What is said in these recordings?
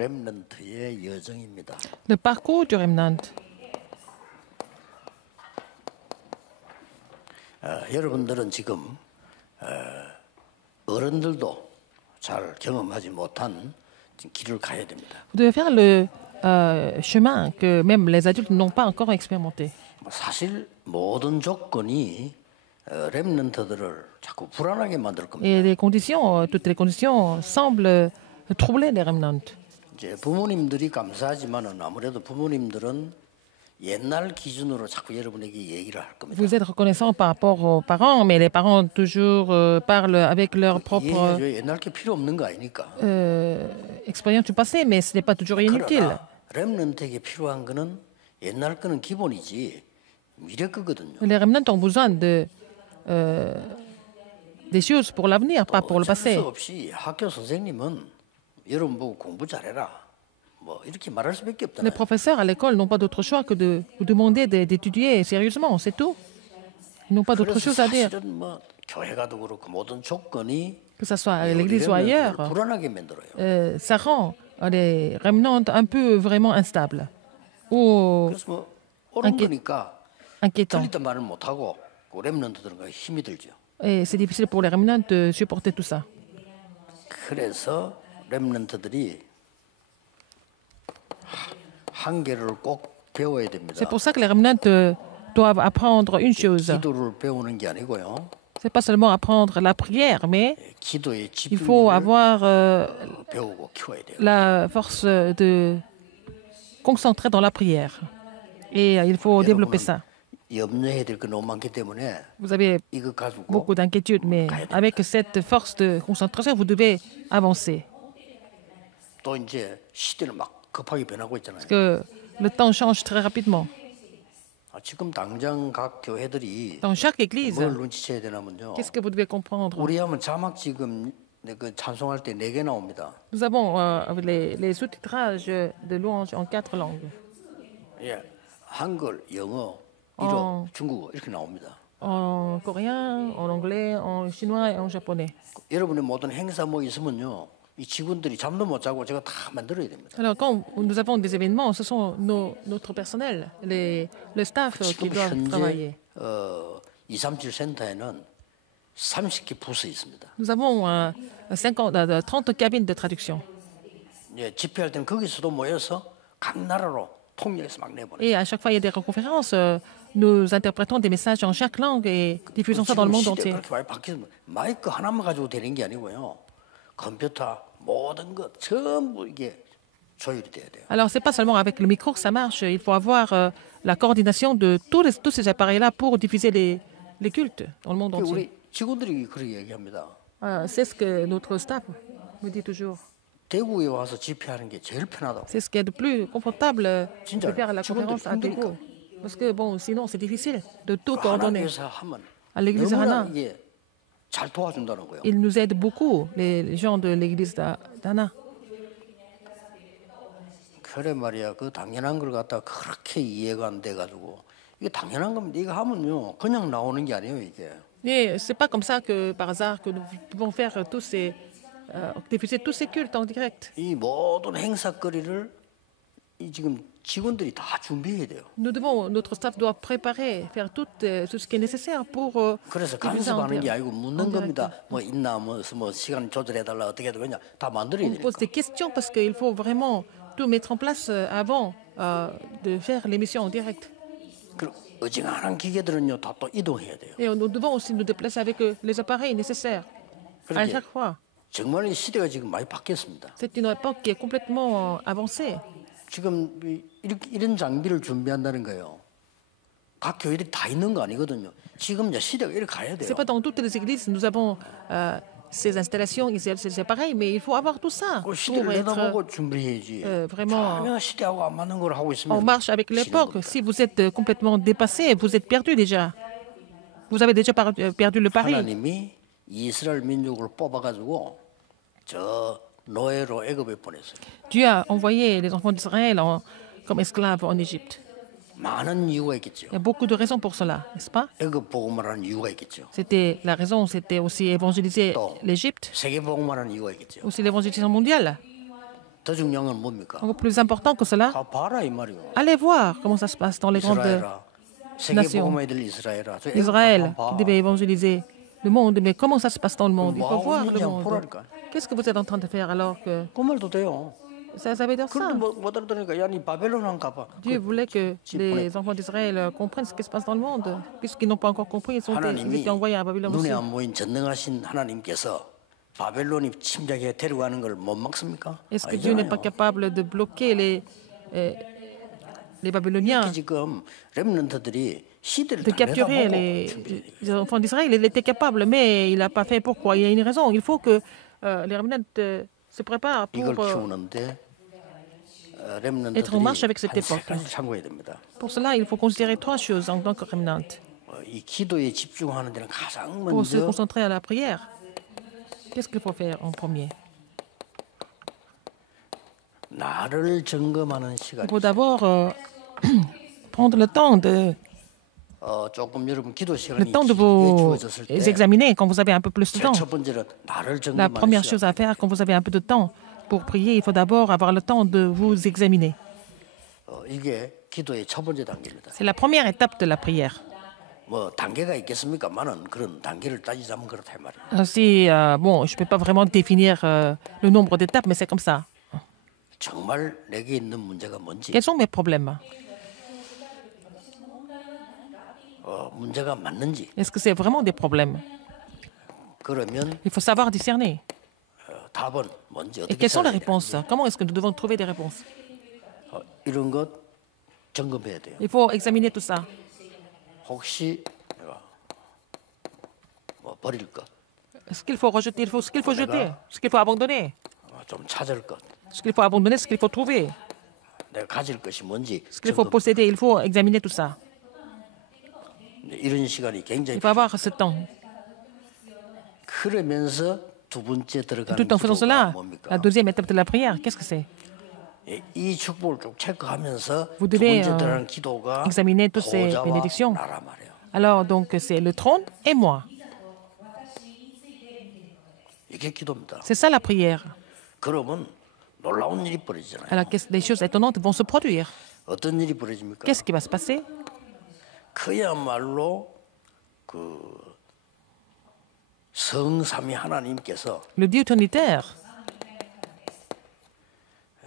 렘넌트의 여정입니다. Le parcours du remnant. 여러분들은 지금 어른들도 잘 경험하지 못한 길을 가야 됩니다. Vous devez faire le chemin que même les adultes n'ont pas encore expérimenté. 사실 모든 조건이 렘넌트들을 자꾸 불안하게 만들 겁니다. Et les conditions, toutes les conditions semblent troubler les remnants. 이제 부모님들이 감사하지만은 아무래도 부모님들은 옛날 기준으로 자꾸 여러분에게 얘기를 할 겁니다. Vous êtes reconnaissant par rapport aux parents, mais les parents toujours parlent avec leur propre 이해해줘야 옛날 게 필요 없는 거 아니니까. expérience du passé, mais ce n'est pas toujours inutile. 그러나 렘넌트에게 필요한 거는 옛날 거는 기본이지 미래 거거든요. Les remnants ont besoin des choses pour l'avenir, pas pour le 어쩔 passé. 수 없이 학교 선생님은 여러분 보고 공부 잘해라. 뭐 이렇게 말할 수밖에 Les 없잖아요. professeurs à l'école n'ont pas d'autre choix que de vous demander d'étudier sérieusement, c'est tout. Ils n'ont pas d'autre 그래서 chose à dire. 사실은 뭐 교회 가도 그렇고 모든 조건이 Que ce soit à 우리 l'église ou 렘넌트를 ailleurs, 불안하게 만들어요. ça rend les remnants un peu vraiment instables ou 그래서 뭐 옳은 인기- 거니까 inquiétants. 틀리다 말을 못 하고 그 렘넌트들은 힘이 들죠. Et c'est difficile pour les remnants de supporter tout ça. 그래서 렘넌트들이 한계를 꼭 배워야 됩니다. C'est pour ça que les remnants doivent apprendre une chose. 기도를 배우는 게 아니고요. C'est pas seulement apprendre la prière, mais 기도의 il faut 집중력을 avoir 배우고 키워야 돼요. la force de concentrer dans la prière. Et il faut développer ça. 염려해야 될 거 너무 많기 때문에 Vous avez 이거 가지고 beaucoup d'inquiétudes, mais avec cette force de concentration, vous devez avancer. 또 이제 시대는 막 급하게 변하고 있잖아요. Parce que le temps change très rapidement. 지금 당장 각 교회들이 Dans chaque église, 뭘 눈치채야 되냐면요. qu'est-ce que vous devez comprendre? 우리 하면 자막 지금 그 찬송할 때 4개 나옵니다. Nous avons les sous-titrages de louanges en 4 langues. 예, 한글, 영어, 일어, 중국어 이렇게 나옵니다. En coréen, en anglais, en chinois et en japonais. 여러분의 모든 행사 뭐 있으면요. 이 직원들이 잠도 못 자고 제가 다 만들어야 됩니다. Alors, quand nous avons des événements, ce sont notre personnel, le staff qui 지금 doivent travailler. 현재 237 센터에는 30개 부서 있습니다. Nous avons 30 cabines de traduction. 예, 집회할 때는 거기서도 모여서 각 나라로 통역해서 막 내보내요. Et à chaque fois, il y a des conférences. Nous interprétons des messages en chaque langue et diffusons ça dans le monde 시대가 entier. 그렇게 많이 바뀌면 마이크 하나만 가지고 되는 게 아니고요. 컴퓨터 모든 것 전부 이게 조율이 돼야 돼요. Alors, ce n'est pas seulement avec le micro que ça marche. Il faut avoir la coordination de tous ces appareils-là pour diffuser les cultes dans le monde entier. 우리 직원들이 그렇게 얘기합니다. C'est ce que notre staff me dit toujours. 대구에 와서 집회하는 게 제일 편하다고. C'est ce qui est le plus confortable 진짜 de faire la conférence à 힘드니까. Togo. Parce que, bon, sinon, c'est difficile de tout 하나 coordonner. 교회에서 하면 À l'église 너무나 Hana, 이게 잘 도와준다는 거예요. ils nous aident beaucoup, les gens de l'église d'Hana. 그래 말이야. 그 당연한 걸 갖다 그렇게 이해가 안 돼가지고 이게 당연한 겁니다. 이거 하면요 그냥 나오는 게 아니에요 이게. Mais c'est pas comme ça que, par hasard, que nous pouvons faire diffuser tous ces cultes en direct. 이 모든 행사거리를 이 지금 직원들이 다 준비해야 돼요. Notre staff doit préparer, faire tout ce qui est nécessaire pour 그래서 diffuser en 간섭하는 게 direct. 아니고 묻는 겁니다. 뭐 있나 뭐 시간 조절해달라 어떻게 해도 그냥 다 만들어야 On pose 되니까. des questions parce qu'il faut vraiment tout mettre en place avant de faire l'émission en direct. 그리고 어지간한 기계들은요 다 또 이동해야 돼요. Et nous devons aussi nous déplacer avec les appareils nécessaires à 그렇게 chaque fois. 정말 이 시대가 지금 많이 바뀌었습니다. C'est une époque qui est complètement avancée. 지금 이런 장비를 준비한다는 거예요. 각 교회들이 다 있는 거 아니거든요. 지금 이제 시대가 이렇게 가야 돼요. C'est pas dans toutes les églises nous avons ces installations, ces appareils, mais il faut avoir tout ça 그 pour 시대를 être 내다보고 준비해야지. vraiment 전혀 시대하고 안 맞는 걸 하고 있으면 en marche avec l'époque. Si vous êtes complètement dépassé, vous êtes perdu déjà. Vous avez déjà perdu le pari. 하나님이 이스라엘 민족을 뽑아가지고 저 노예로 애굽에 보냈어요. Dieu a envoyé les enfants d'Israël comme esclaves en Égypte. 많은 이유가 있겠죠. Il y a beaucoup de raisons pour cela, n'est-ce pas? 애굽 복음을 하는 이유가 있겠죠. La raison, c'était aussi évangéliser 또 l'Égypte, 세계 복음을 하는 이유가 있겠죠. aussi l'évangélisation mondiale. 더 중요한 건 뭡니까? Encore plus important que cela, 가 봐라 이 말이요. allez voir comment ça se passe dans les grandes 이스라엘아, 세계 nations. 복음의 들 이스라엘아. 저 Israël, 한번 봐. qui devait évangéliser le monde, mais comment ça se passe dans le monde? Il faut 뭐 voir 하고 le 있는지 한번 monde. 보라니까. Qu'est-ce que vous êtes en train de faire alors que 그 말도 돼요. ça veut dire ça? 그런데 못 알아들으니까 야니 바벨론 한 가봐. Dieu voulait que les enfants d'Israël comprennent ce qui se passe dans le monde. Puisqu'ils n'ont pas encore compris, ils 하나님이 étaient envoyés à Babylone aussi. 눈에 안 보인 전능하신 하나님께서 바벨론이 침략해 데려가는 걸 못 막습니까? Est-ce que Dieu n'est pas capable de bloquer les Babyloniens, 지금 렘넌트들이 시대를 de 다 capturer 내다보고 준비해야 돼요. les enfants d'Israël? Il était capable, mais il n'a pas fait. Pourquoi? Il y a une raison. Il faut que les remnants se préparent 이걸 pour, 키우는데 렘넌트들이 être en marche avec cette 한 세 époque. 가지 참고해야 됩니다. pour cela, il faut considérer trois choses en tant que remnant. 이 기도에 집중하는 데는 가장 Pour se 먼저 concentrer à la prière, qu'est-ce qu'il faut faire en premier? 나를 점검하는 Il 시간. faut d'abord prendre le temps de 조금 여러분 기도 le 시간이 temps de 길게 vous 주어졌을 때 examiner quand vous avez un peu plus de temps. 첫 번째는 나를 La 점검하는 première 시간. chose à faire quand vous avez un peu de temps pour prier, il faut d'abord avoir le temps de vous examiner. 이게 기도의 첫 번째 단계입니다. C'est la première étape de la prière. 뭐 단계가 있겠습니까만은 그런 단계를 따지자면 그렇다 이 말이에요. Ainsi, bon, je ne peux pas vraiment définir le nombre d'étapes, mais c'est comme ça. 정말 내게 있는 문제가 뭔지 Quels sont mes problèmes? 문제가 맞는지 Est-ce que c'est vraiment des problèmes? 그러면 Il faut savoir discerner. 답은 뭔지 Et 어떻게 quelles sont les 찾아야 돼요? réponses? Comment est-ce que nous devons trouver des réponses? 이런 것 점검해야 돼요. Il faut examiner tout ça. 혹시 뭐 버릴 것, Ce qu'il faut rejeter, ce qu'il faut jeter, ce qu'il faut abandonner, 좀 찾을 것, ce qu'il faut abandonner, ce qu'il faut trouver, 내가 가질 것이 뭔지 ce qu'il faut posséder. Il faut examiner tout ça. 이런 시간이 굉장히 Il faut avoir ce temps. 그러면서 두 번째 들어가는 Tout en faisant 기도가 cela, 뭡니까? la deuxième étape de la prière, qu'est-ce que c'est? 이 축복을 쭉 체크하면서 Vous 두 devez, 번째 들어가는 기도가 examiner toutes ces 보좌와 bénédictions. 나라 말이에요. Alors, donc, c'est le trône et moi. 이게 기도입니다. C'est ça la prière. 그러면 놀라운 일이 벌어지잖아요. Alors, des choses étonnantes vont se produire. 어떤 일이 벌어집니까? Qu'est-ce qui va se passer? 그야말로 그 성삼위 하나님께서 Le Dieu trinitaire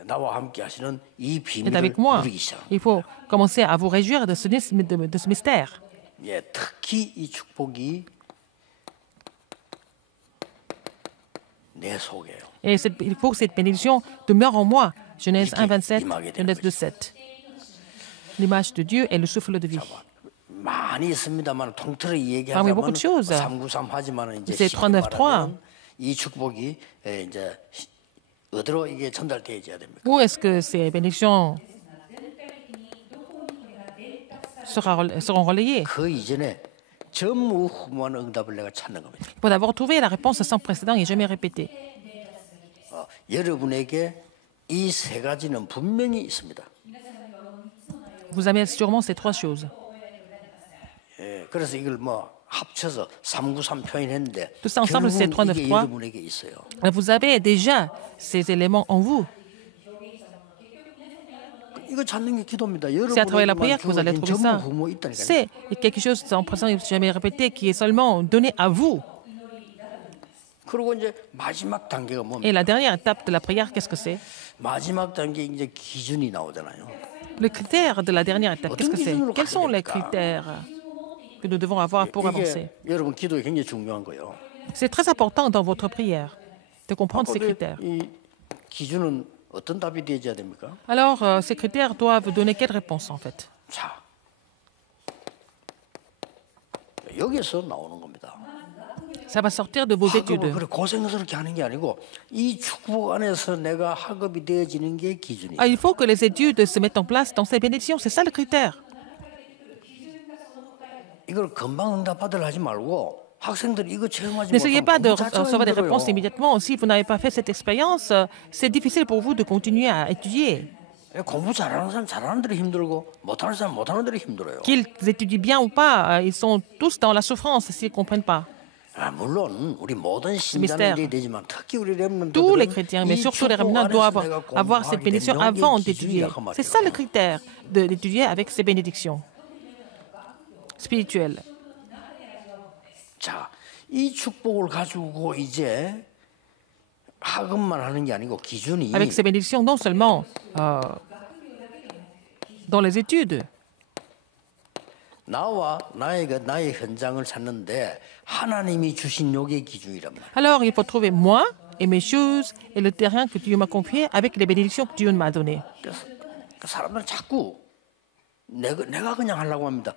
나와 함께 하시는 이 est 비밀을 avec moi. 누리기 시작합니다. Il faut commencer à vous réjouir de ce mystère. 예, 특히 이 축복이 내 속에요. Et il faut que cette bénédiction demeure en moi. Genèse 1, 27, Genèse 2, 7. L'image de Dieu est le souffle de vie. 많이 있습니다만 통틀어 Parmi 얘기하자면 beaucoup de choses. 393 하지만 이제 C'est 393. 이 축복이 이제 어디로 이게 전달되어야 됩니까? Où est-ce que ces bénédictions seront relayées? 그 이전에 전무후무한 응답을 내가 찾는 겁니다. Il faut d'abord trouver la réponse sans précédent et jamais répétée. 여러분에게 이 세 가지는 분명히 있습니다. Vous avez sûrement ces trois choses. 예, 그래서 이걸 뭐 합쳐서 393 표현했는데 Tout ça ensemble, c'est 결국 이게 393. 여러분에게 있어요. Vous avez déjà ces éléments en vous. 이거 찾는 게 기도입니다. C'est à travers la prière 여러분에게만 que vous allez 주어진 trouver ça. 전무후무 있다니까요. C'est quelque chose sans précédent et jamais répété qui est seulement donné à vous. 그리고 이제 마지막 단계가 Et 뭡니까? la dernière étape de la prière, qu'est-ce que c'est? 마지막 단계 이제 기준이 나오잖아요. Le critère de la dernière étape, qu'est-ce que c'est? 어떤 기준으로 Quels sont 가야 les 될까? critères que nous devons avoir pour avancer? 이게 여러분 기도에 굉장히 중요한 거예요. C'est très important dans votre prière de comprendre ces critères. 이 기준은 어떤 답이 되어야 됩니까? Alors, ces critères doivent donner quelle réponse en fait? 자, 여기서 나오는 겁니다. Ça va sortir de vos 학업을 études. 그래 고생스럽게 하는 게 아니고 이 축복 안에서 내가 학업이 되어지는 게 기준이에요. Ah, il faut que les études se mettent en place dans ces bénédictions. C'est ça le critère. 이걸 금방 응답 받으려 하지 말고 학생들이 이거 체험하지 N'essayez pas de 공부 자체가 recevoir des 힘들어요. réponses immédiatement. Si vous n'avez pas fait cette expérience, c'est difficile pour vous de continuer à étudier. 공부 잘하는 사람 잘하는 대로 힘들고 못하는 사람 못하는 대로 힘들어요. Qu'ils étudient bien ou pas, ils sont tous dans la souffrance s'ils ne comprennent pas. 물론 우리 모든 mystère. 신자들이 되지만 특히 우리 Tous les 렘넌트들은 chrétiens, mais 이 surtout les 축복 remnants, doivent 안에서 내가 avoir ces 공부하게 bénédictions 되는 avant 게 d'étudier. 기준이라고 C'est ça le 말이에요. critère d'étudier avec ces bénédictions spirituelles. 자, 이 축복을 가지고 이제 학업만 하는 게 아니고 기준이 Avec ces bénédictions, non seulement dans les études, 나와 나의 현장을 찾는데 하나님이 주신 요게 기준이란 말이에요. alors il faut trouver moi et mes choses et le terrain que Dieu m'a confié avec les bénédictions que Dieu m'a données. 그래서 사람들은 자꾸 내가 그냥 하려고 합니다.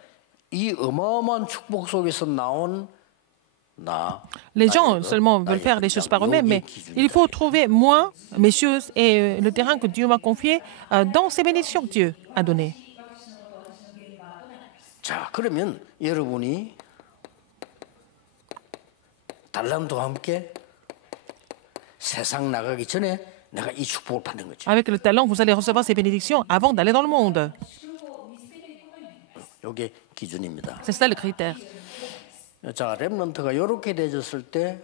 이 어마어마한 축복 속에서 나온 Les gens seulement veulent faire les choses par eux-mêmes, mais il faut trouver moi, mes choses et le terrain que Dieu m'a confié dans ces bénédictions que Dieu a données. 자, 그러면 여러분이 달란트와 함께 세상 나가기 전에 내가 이 축복을 받는 거죠. Avec le talent, vous allez recevoir ces bénédictions avant d'aller dans le monde. 이게 기준입니다. C'est ça le critère. 자, 렘넌트가 이렇게 되졌을 때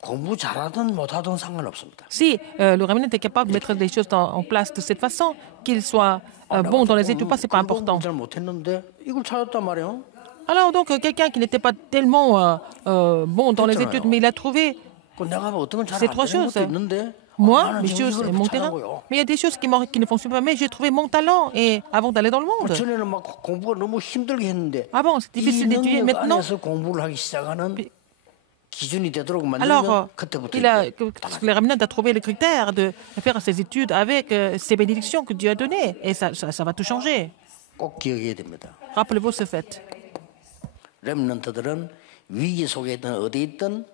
공부 잘하든 못하든 상관없습니다. Si le remnant est capable de mettre des choses en place de cette façon, qu'il soit bon dans les études ou pas, c'est pas important. 잘 못했는데 이걸 찾았단 말이에요. Alors donc, quelqu'un qui n'était pas tellement bon dans les études, mais il a trouvé 내가 어떤 건 잘 ces 안 trois 되는 choses. 것도 있는데 Moi, 나는 mes 지금 choses et 이걸 mon 찾은 terrain. 거예요. Mais il y a des choses qui ne fonctionnent pas, mais j'ai trouvé mon talent et avant d'aller dans le monde. 전에는 막 공부가 너무 힘들게 했는데 Avant, c'est 이 difficile d'étudier. 능력 Maintenant, 안에서 공부를 하기 시작하는 기준이 되도록 alors, 만들면 그때부터 le remnant a trouvé le critère de faire ses études avec ces bénédictions que Dieu a données. Et ça va tout changer. 꼭 기억해야 됩니다. Rappelez-vous ce fait. 렘넌트들은 위기 속에 있든 어디 있든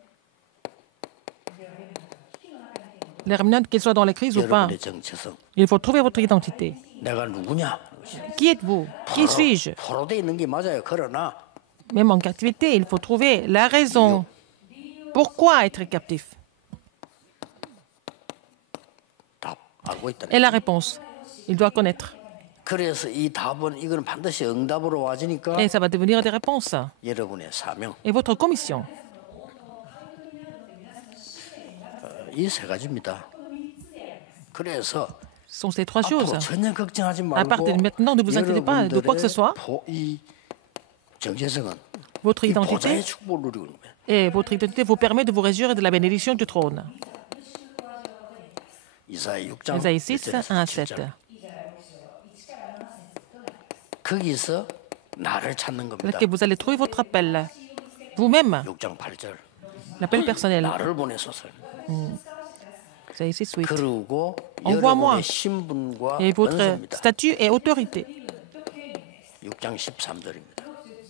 Les remnants, qu'ils soient dans les crises ou pas, 여러분의 정체성, il faut trouver votre identité. 내가 누구냐? Qui êtes-vous? Qui suis-je? 포로돼 있는 게 맞아요. 그러나 Même en captivité, il faut trouver la raison. Pourquoi être captif? 답 알고 있다. Et la réponse, il doit connaître. 그래서 이 답은 이거는 반드시 응답으로 와지니까 Et ça va devenir des réponses. 여러분의 사명 Et votre commission. 이 세 가지입니다. 그래서 Ce sont ces trois choses. 앞으로 전혀 걱정하지 À partir de 말고 maintenant, ne vous inquiétez pas de quoi que ce soit. 이 정체성은 Votre 이 identité 보좌의 축복을 누리고 있는 거예요. et votre identité vous permet de vous réjouir de la bénédiction du trône. 이사야 6장 Isaïe 6, 1 à 7. 거기서 나를 찾는 Là 겁니다. que vous allez trouver votre appel. Vous-même, 6장 8절 l'appel personnel. 나를 보내소서. Isaïe 6, 8. 그리고 Envoie-moi. 여러분의 신분과 Et votre 권세입니다. statut et autorité. 6장 13절입니다.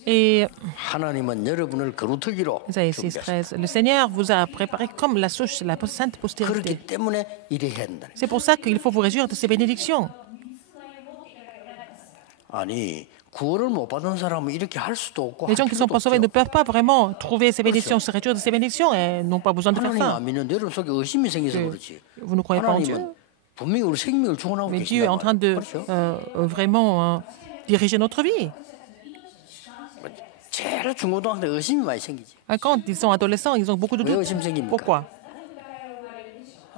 Et 하나님은 여러분을 거루터기로 Isaïe 6, 준비하셨다. 13. Le Seigneur vous a préparé comme la souche, la sainte postérité. 그렇기 때문에 이래 해야 된다. C'est pour ça qu'il faut vous réjouir de ces bénédictions. 아니 구원을 못 받은 사람은 이렇게 할 수도 없고 Les gens qui sont pas sauvés ne 없죠. peuvent pas vraiment trouver ces bénédictions, se réjouir de ces bénédictions et n'ont pas besoin de faire 하나님 ça. 안 믿는 여러분 속에 의심이 생겨서 그렇지. Vous ne croyez pas en Dieu, 하나님은 분명히 우리 생명을 주원하고 mais Dieu est en 계신단 train 말이에요. de 그렇죠? vraiment diriger notre vie. 제일 중고등학교 때 의심이 많이 생기지. Quand ils sont adolescents, ils ont beaucoup de 왜 doutes. 의심 생깁니까? Pourquoi?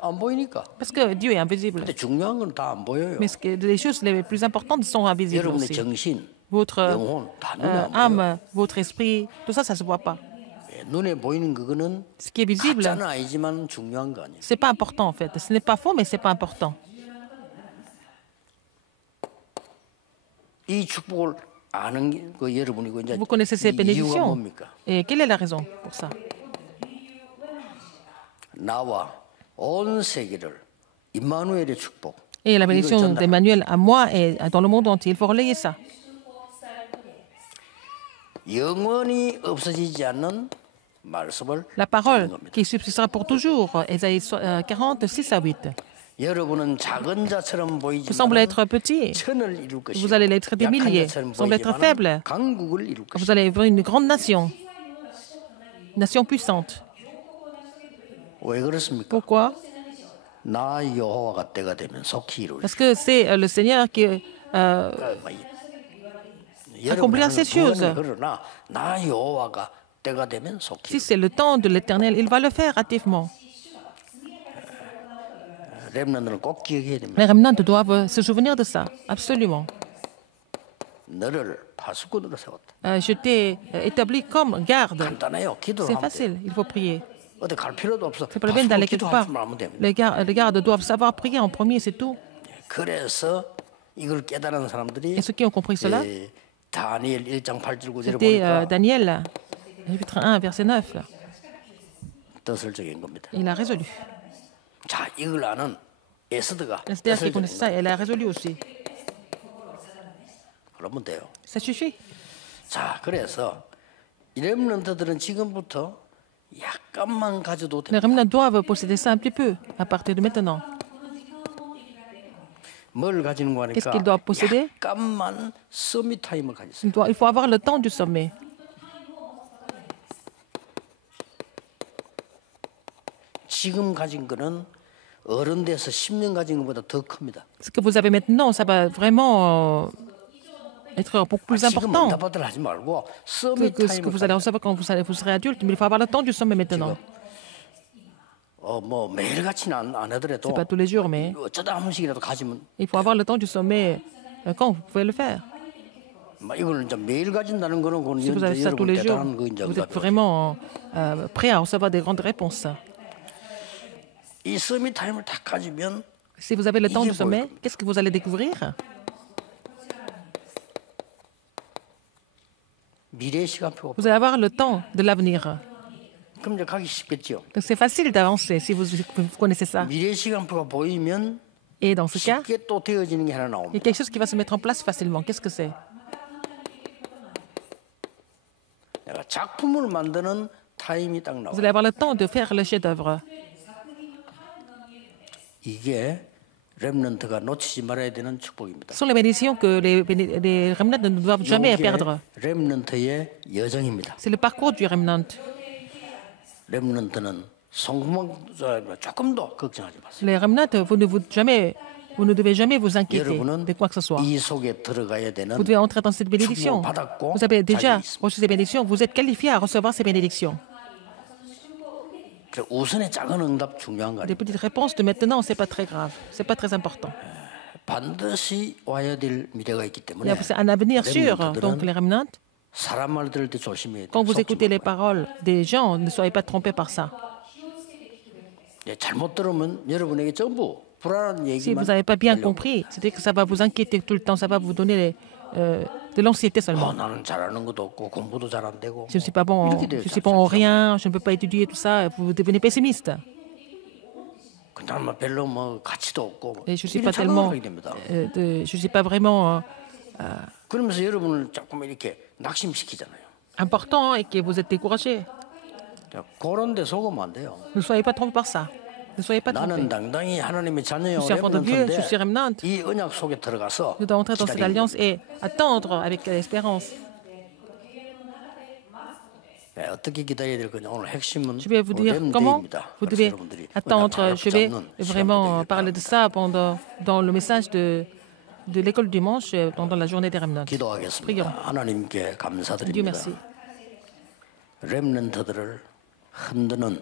안 보이니까. Parce que Dieu est invisible. 근데 중요한 건 다 안 보여요. Mais les choses les plus importantes sont invisibles 여러분의 aussi. 정신, Votre 영혼 다 눈에 안 보여요. âme, votre esprit, tout ça, ça se voit pas. 예, 눈에 보이는 그거는 Ce qui est visible, 가짜는 아니지만 중요한 거 아니에요. c'est pas important en fait. Ce n'est pas faux, mais c'est pas important. 이 축복을 아는 거 여러분이고 이제 Vous connaissez ces 이 이유가 bénédictions. 뭡니까? Et quelle est la raison pour ça? 나와 온 세계를 임마누엘의 축복. Et la 이걸 bénédiction 전달하라. d'Emmanuel à moi et dans le monde entier. Il faut relayer ça. 영원히 없어지지 않는 말씀을 La 받는 parole 겁니다. qui subsistera pour toujours. Ésaïe 40, 6 à 8. 여러분은 작은 자처럼 Vous semblez 보이지만 être petit. 천을 이룰 것이고 Vous allez l'être des 약한 milliers. 자처럼 Vous semblez être 보이지만 faible. 강국을 이룰 것이고 Vous allez être une grande nation. Nation puissante. 왜 그렇습니까? Pourquoi? 나 여호와가 때가 되면 속히 이루리. Parce que c'est le Seigneur qui accomplira ces choses. 그러나 나 여호와가 때가 되면 속히 Si c'est le temps de l'Éternel, il va le faire activement. 렘넌트는 꼭 기억해야 됩니다. Les remnants doivent se souvenir de ça, absolument. 너를 파수꾼으로 세웠다. Je t'ai établi comme garde. 간단해요. 기도를 C'est 하면 돼. facile, il faut prier. 어디 갈 필요도 없어. C'est pas la peine d'aller quelque 기도할 part. 줄만 하면 됩니다. Les gardes doivent savoir prier en premier, c'est tout. 그래서 이걸 깨달은 사람들이 Et ceux qui ont compris cela, 다니엘 1장 8절 9절에 c'était 보니까 Daniel, chapitre 1, verset 9. Là. 뜻을 정한 겁니다. Il a résolu. 자, 이걸 아는 에스더가 Esther qui 뜻을 connaissait 정한 ça, elle a résolu aussi. 그러면 돼요. Ça suffit. 자, 그래서 이 렘넌트들은 지금부터 약간만 가져도 Les 됩니다. remnants doivent posséder ça un petit peu à partir de maintenant. 뭘 가지는 거 Qu'est-ce 하니까 qu'ils doivent posséder? 약간만 서밋 타임을 가졌어요. Il faut avoir le temps du sommet. 지금 가진 거는 어른 돼서 10년 가진 것보다 더 큽니다. Ce que vous avez maintenant, ça va vraiment être beaucoup plus 지금 important 응답받들 하지 말고 que 서밋 ce que vous allez 타임을 recevoir quand vous serez adulte. Mais il faut avoir le temps du sommet maintenant. 뭐 매일같이는 안 하더라도 C'est pas tous les jours, mais 어쩌다 한 번씩이라도 가지면 il faut avoir le temps du sommet quand vous pouvez le faire. 이거는 이제 매일 가진다는 거는 그건 Si vous avez ça tous 여러분 les jours, 대단한 거인지 vous êtes vraiment prêt à recevoir des grandes réponses. 이 서밋 타임을 다 가지면 Si vous avez le temps du sommet, qu'est-ce que vous allez découvrir? 미래 시간표가 Vous allez avoir le temps de l'avenir. 그럼 이제 가기 쉽겠죠. Donc c'est facile d'avancer si vous connaissez ça. 미래 시간표가 보이면 Et dans ce cas, 쉽게 또 되어지는 게 하나 il y a 나옵니다. quelque chose qui va se mettre en place facilement. Qu'est-ce que c'est? 내가 작품을 만드는 타임이 딱 Vous 나와요. allez avoir le temps de faire le chef-d'œuvre. 이게 렘넌트가 놓치지 말아야 되는 축복입니다. Ce sont les bénédictions que les remnants ne doivent jamais perdre. 렘넌트의 여정입니다. C'est le parcours du remnant. 렘넌트는 성공 조금도 걱정하지 마세요. Les remnants, vous ne devez jamais vous inquiéter 여러분은 de quoi que ce soit. 이 속에 들어가야 되는 Vous devez entrer dans cette bénédiction. 축복받았고 Vous avez déjà 자격이 있습니다. reçu ces bénédictions. Vous êtes qualifié à recevoir ces bénédictions. 그 우선의 작은 응답 중요한 거 Des 아니에요. petites réponses de maintenant, c'est pas très grave. C'est pas très important. 반드시 와야 될 미래가 있기 Il y 때문에 a un avenir sûr. 렘넌트들은 Donc les remnants, 사람 말 들을 때 조심해야 돼요. quand vous 속지 écoutez les 말고요. paroles des gens, ne soyez pas trompés par ça. 잘못 들으면 여러분에게 전부 불안한 Si 얘기만 vous n'avez pas bien 하려고. compris, c'est-à-dire que ça va vous inquiéter tout le temps, ça va vous donner de l'anxiété seulement. 나는 잘하는 것도 없고 공부도 잘 안 되고 Je ne suis pas bon, 이렇게 돼요, je suis bon en rien, je ne peux pas étudier tout ça. Vous devenez pessimiste. 그나마 별로 뭐 가치도 없고 Et je suis 이런 pas tellement, 착각을 하게 됩니다. je suis pas vraiment 그러면서 여러분을 조금 이렇게 낙심시키잖아요. important et que vous êtes découragé. 자, 그런 데 속으면 안 돼요. Ne soyez pas trompés par ça. Ne soyez pas 나는 trompés. 당당히 하나님의 자녀요 Je suis enfant de Dieu, je suis remnant. 이 언약 속에 들어가서 Je dois entrer dans cette 기다리는 alliance et attendre avec l'espérance. 거예요. 어떻게 기다려야 될 거냐 오늘 핵심은 Je vais vous dire comment 렘데이입니다. vous 그래서 devez 여러분들이 attendre. Je vais 잡는 vraiment 시간도 parler de 되길 ça dans le message de l'école du dimanche pendant la journée des remnants. 기도하겠습니다. Prions. 하나님께 Dieu 감사드립니다. merci. 렘넌트들을 흔드는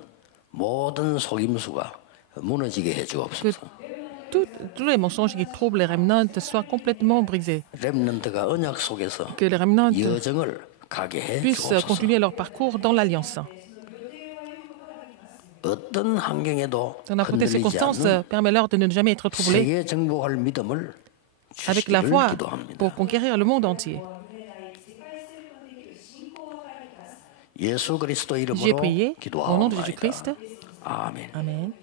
모든 속임수가 무너지게 Que 해주옵소서. tous les mensonges qui troublent les remnants soient complètement brisés. 렘넌트가 언약 속에서 Que les remnants 여정을 가게 해 puissent 주옵소서. continuer leur parcours dans l'alliance. 어떤 환경에도 Dans n'importe quelle 흔들리지 circonstance, 않는 permets-leur de ne jamais être troublés 세계 정복할 믿음을 avec la 주시기를 foi 기도합니다. pour conquérir le monde entier. 예수 그리스도 J'ai 이름으로 prié au nom de 기도하옵나이다. Jésus-Christ. 아멘. Amen.